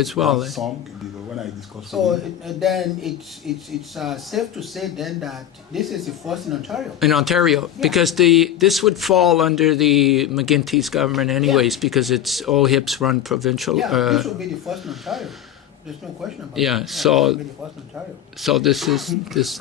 as well. Some, when I discussed So then it's safe to say then that this is the first in Ontario. In Ontario, Yeah. because this would fall under the McGuinty's government anyways, because it's OHIP's run provincial. Yeah, this will be the first in Ontario. There's no question about it. Yeah, This so will be the first in Ontario. so this is this.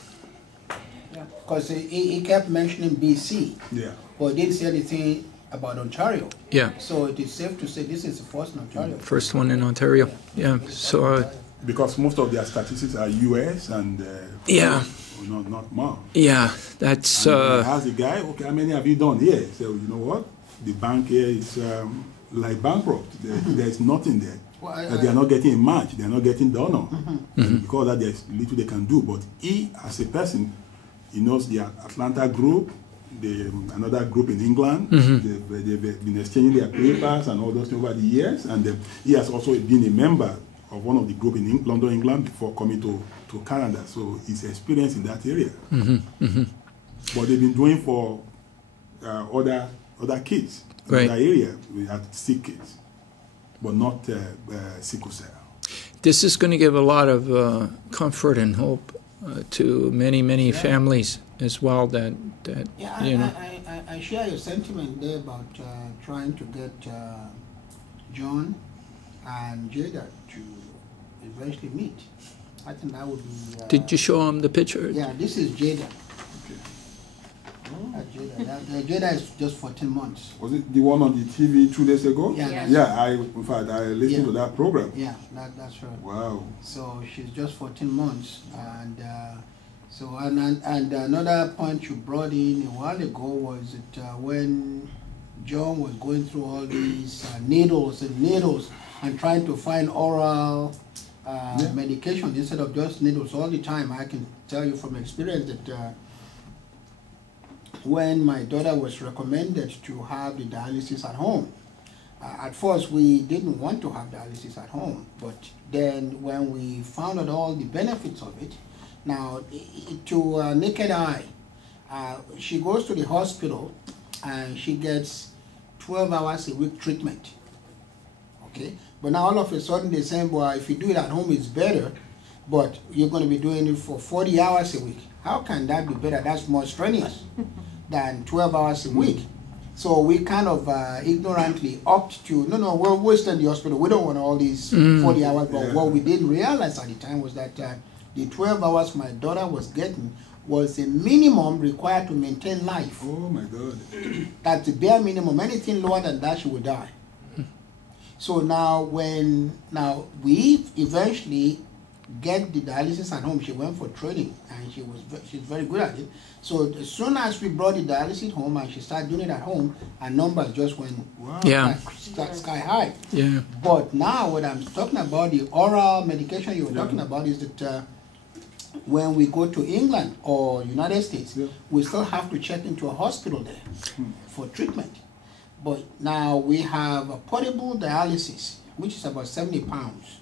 Yeah, because he kept mentioning BC, yeah. but didn't say anything about Ontario. Yeah, So it is safe to say this is the first in Ontario. first one in Ontario. Yeah, so Because most of their statistics are US and yeah, not more. yeah, that's And I asked the guy, okay, how many have you done here? He said, well, you know what? The bank here is like bankrupt. There's nothing there. Well, They are not getting a match. They are not getting donor. And because of that, there's little they can do. But he, as a person, he knows the Atlanta group, another group in England. They've been exchanging their papers and all those things over the years. And he has also been a member of one of the group in London, England, before coming to Canada. So he's experienced in that area. But they've been doing for other kids in Right. that area. We had sick kids, but not sickle cell. this is going to give a lot of comfort and hope to many families as well. That Yeah, you know. I share your sentiment there about trying to get John and Jada to eventually meet. I think that would be... Did you show him the picture? Yeah, this is Jada. Jada is just 14 months. Was it the one on the TV 2 days ago? Yeah. Yeah, in fact, I listened to that program. Yeah, that's right. Wow. So she's just 14 months, and and another point you brought in a while ago was that when John was going through all these needles and trying to find oral medication instead of just needles all the time, I can tell you from experience that when my daughter was recommended to have the dialysis at home, at first we didn't want to have dialysis at home, but then when we found out all the benefits of it, now to naked eye, she goes to the hospital and she gets 12 hours a week treatment, okay? But now all of a sudden they're saying, well, if you do it at home it's better, but you're going to be doing it for 40 hours a week. How can that be better? That's more strenuous than 12 hours a week. So we kind of ignorantly opt to, no, we're still in the hospital. We don't want all these 40 hours. But what we didn't realize at the time was that the 12 hours my daughter was getting was the minimum required to maintain life. Oh my God. That's the bare minimum. Anything lower than that, she would die. So now we eventually get the dialysis at home. She went for training and she's very good at it. So as soon as we brought the dialysis home and she started doing it at home, her numbers just went sky high. Yeah. But now what I'm talking about, the oral medication you were talking about, is that when we go to England or United States, we still have to check into a hospital there for treatment. But now we have a portable dialysis, which is about 70 pounds.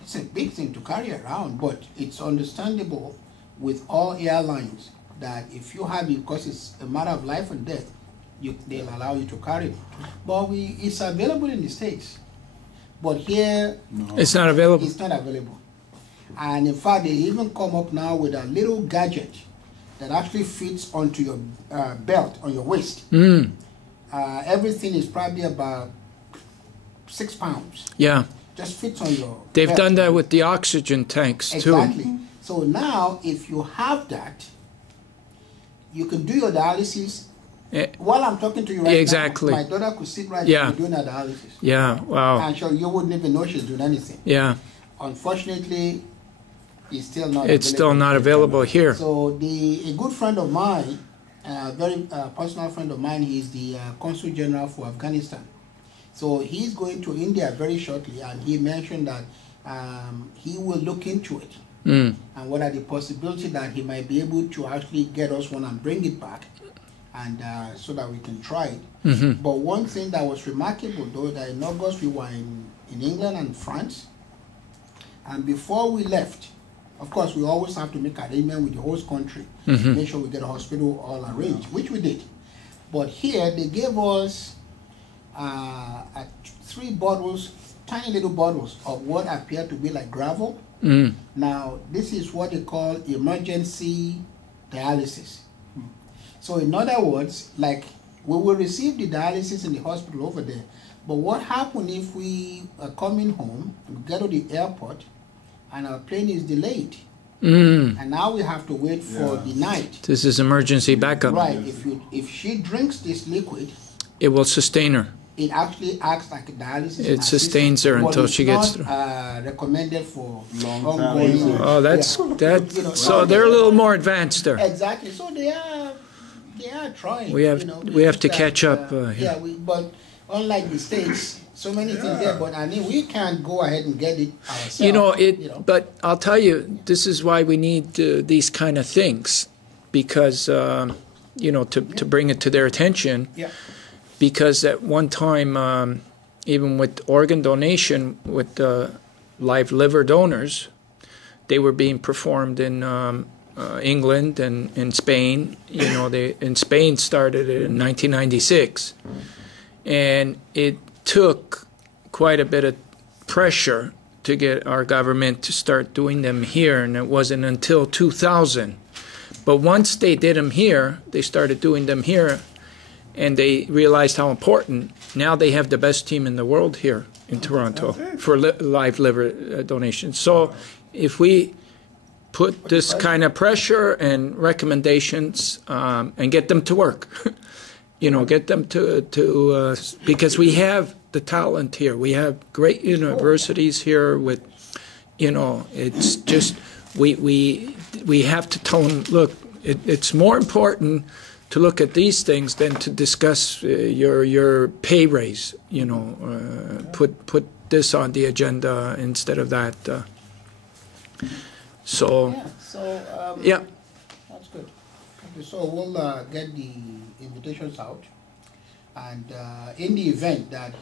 It's a big thing to carry around, but it's understandable with all airlines that if you have it, because it's a matter of life and death, they'll allow you to carry it. But it's available in the States. But here, It's not available. it's not available. And in fact, they even come up now with a little gadget that actually fits onto your belt, on your waist. Everything is probably about 6 pounds. Yeah. Just fits on your They've belt. done that with the oxygen tanks too. Exactly. So now, if you have that, you can do your dialysis. While I'm talking to you right Exactly. now, my daughter could sit right Yeah. there doing her dialysis. Yeah. Wow. And sure, you wouldn't even know she's doing anything. Yeah. Unfortunately, it's still not It's still not available here. So a good friend of mine, a very personal friend of mine, he's the Consul General for Afghanistan. So he's going to India very shortly, and he mentioned that he will look into it. And what are the possibilities that he might be able to actually get us one and bring it back, and so that we can try it. But one thing that was remarkable, though, that in August we were in England and France, and before we left, of course, we always have to make arrangement with the host country, make sure we get a hospital all arranged, which we did. But here, they gave us 3 bottles tiny little bottles of what appear to be like gravel. Now, this is what they call emergency dialysis. So in other words, like, we will receive the dialysis in the hospital over there, but what happens if we are coming home, we get to the airport, and our plane is delayed? And now we have to wait for the night. This is emergency backup. Right. If she drinks this liquid, it will sustain her. It actually acts like a dialysis. It sustains her until she gets through. Recommended for Long-term ongoing. usage. Oh, that's that. You know, So they're a little more advanced there. Exactly. So they are trying. We have to catch up. Yeah. But unlike the States, so many things there. But I mean, we can't go ahead and get it ourselves. You know. But I'll tell you, this is why we need these kind of things, because to bring it to their attention. Yeah. Because at one time, even with organ donation, with live liver donors, they were being performed in England and in Spain. You know, in Spain started it in 1996, and it took quite a bit of pressure to get our government to start doing them here, and it wasn't until 2000. But once they did them here, they started doing them here. And they realized how important. Now they have the best team in the world here in Toronto for live liver donations. So if we put this kind of pressure and recommendations and get them to work, get them to because we have the talent here. We have great universities here with, it's just we have to tell them, look, it's more important to look at these things than to discuss your pay raise. Put this on the agenda instead of that. So yeah. That's good. Okay, so we'll get the invitations out, and in the event that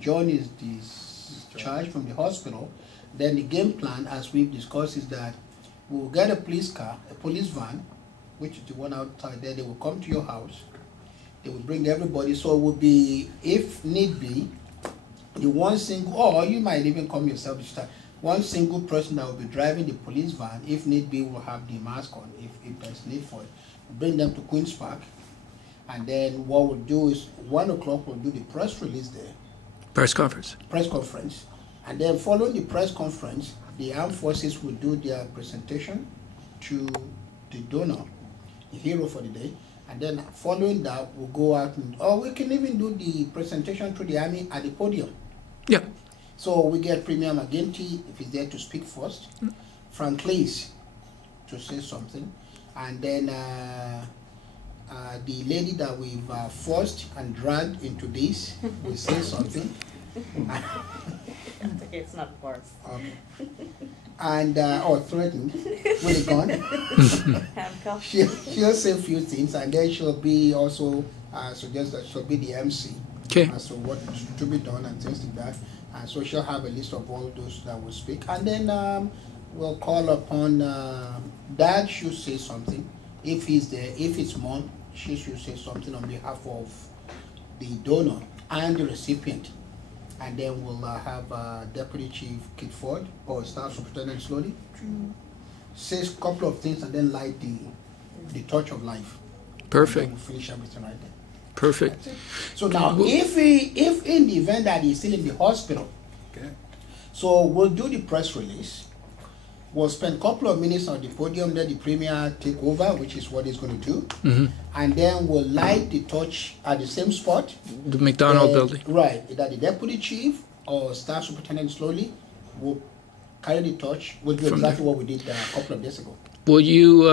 John is discharged from the hospital, then the game plan, as we've discussed, is that we'll get a police car, a police van, which is the one outside there. They will come to your house. They will bring everybody. So it will be, if need be, the one single, or you might even come yourself this time, one single person that will be driving the police van. If need be, will have the mask on if there's need for it. Bring them to Queen's Park. And then what we'll do is 1 o'clock we'll do the press release there. Press conference. Press conference. And then following the press conference, the armed forces will do their presentation to the donor, the hero for the day, and then following that we'll go out or we can even do the presentation to the army at the podium. Yeah. So we get Premier McGinty if he's there to speak first, Frank Lees to say something, and then the lady that we've forced and dragged into this will say something. It's not forced. Okay. And or threatened with a gun. Handcuffed. She'll say a few things, and then she'll be also suggest that she'll be the MC as to what to be done and things like that. And so she'll have a list of all those that will speak, and then we'll call upon Dad should say something if he's there. If it's Mom, she should say something on behalf of the donor and the recipient. And then we'll have Deputy Chief Kidford or Staff Superintendent Slowly to say a couple of things and then light the torch of life. Perfect. And we'll finish everything right there. Perfect. So now, if in the event that he's still in the hospital, Okay. so we'll do the press release. We'll spend a couple of minutes on the podium, let the Premier take over, which is what he's going to do. And then we'll light the torch at the same spot. The McDonald building. Right. Either the Deputy Chief or Staff Superintendent Slowly will carry the torch. We'll do exactly what we did a couple of days ago. Will you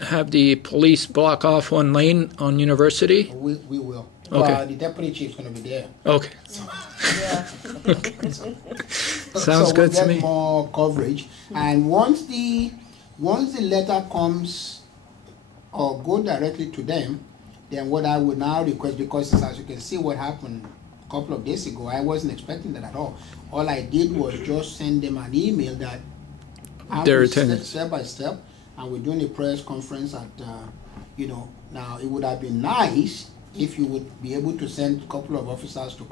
have the police block off one lane on University? We will. Okay. The Deputy Chief is going to be there. Okay. Yeah. Sounds good to me. So we'll get more coverage. And once the letter comes or go directly to them, then what I would now request, because as you can see what happened a couple of days ago, I wasn't expecting that at all. All I did was just send them an email that Their attendance. step by step, and we're doing a press conference at, now it would have been nice if you would be able to send a couple of officers to